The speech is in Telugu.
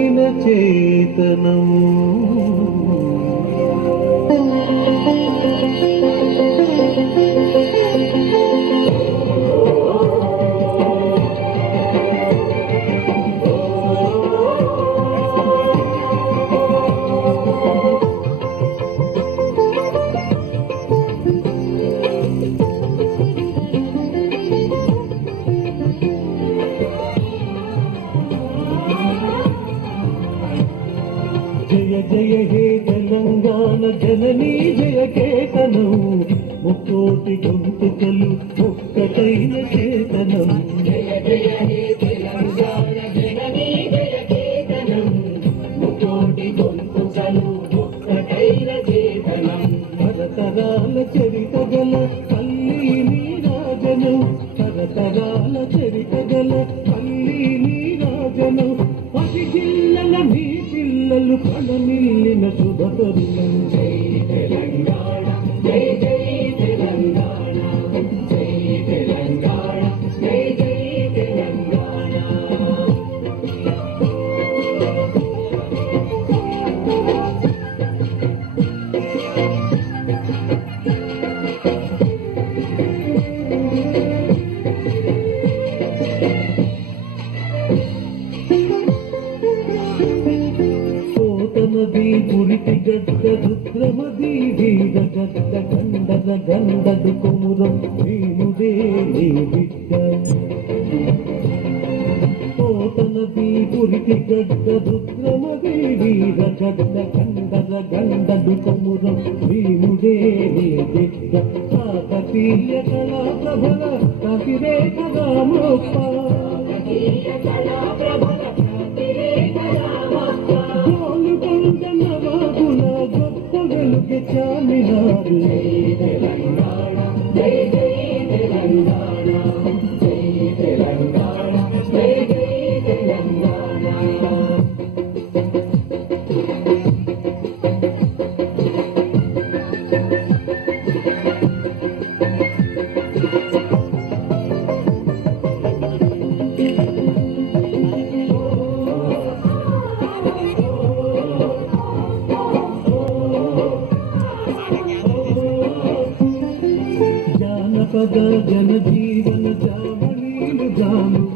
ఒక్కటైన చేతనం జయ జయ హే తెలంగాణ జననీ జయ కేతనం ముక్కోటి గొంతుకలు ఒక్కటైన చేతనం జయ జయ హే తెలంగాణ జననీ జయ కేతనం ముక్కోటి గొంతుకలు ఒక్కటైన చేతనం తరతరాల చరిత గల తల్లి నీరాజనం తరతరాల చరిత గల తల్లి నీరాజనం 10 జిల్లల మీ పిల్లలు కళమిల్లిన శుభతరుణం జై తెలంగాణ జై జై తెలంగాణ జై తెలంగాణ జై జై తెలంగాణ నది పురిటి గడ్డ రుద్రమది వీర గడ్డ గండద గండదు కుమురం వీనుదే నీ బిడ్డ పోతనది పురిటి గడ్డ రుద్రమది వీర గడ్డ గండద గండదు కుమురం వీనుదే నీ బిడ్డ కాకతీయ కళా ప్రభల కాకిరేఖ రామప్ప చామినారు తెలంగాణ జై జై తెలంగాణ జై తెలంగాణ జై జై తెలంగాణ జానపద జనజీవన జావళీలు జాను